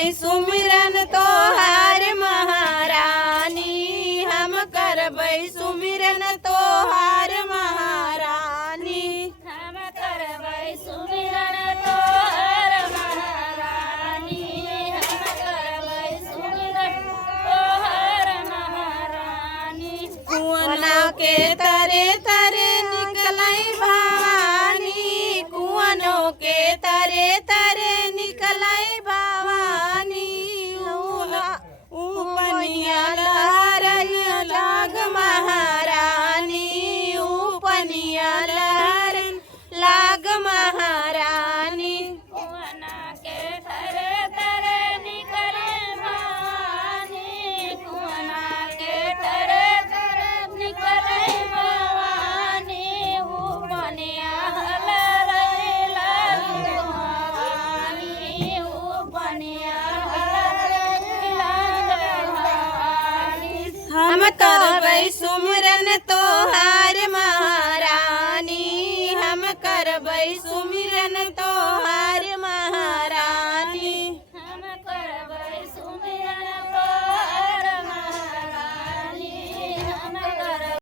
करबै सुमिरन तोहार महारानी, हम करबै सुमिरन तोहार महारानी, हम करबै सुमिरन तोहर महारानी, हम करबै सुमिरन तोहर महारानी। कुआना के तरे तरे निकलै भवानी, कुआनो के तरे तरे निकलै भवानी, उपनिया लहरन लाग महारानी, उपनिया लहरन लाग महारानी। कुआना के तरे तरे निकले भवानी, कुआना के तरे तरे निकले भवानी, उपनिया लहरै लाग भवानी, उपनिया लहरै लाग भवानी। हम करबै सुमिरन तोहार महारानी, हम करबै सुमिरन तोहार महारानी।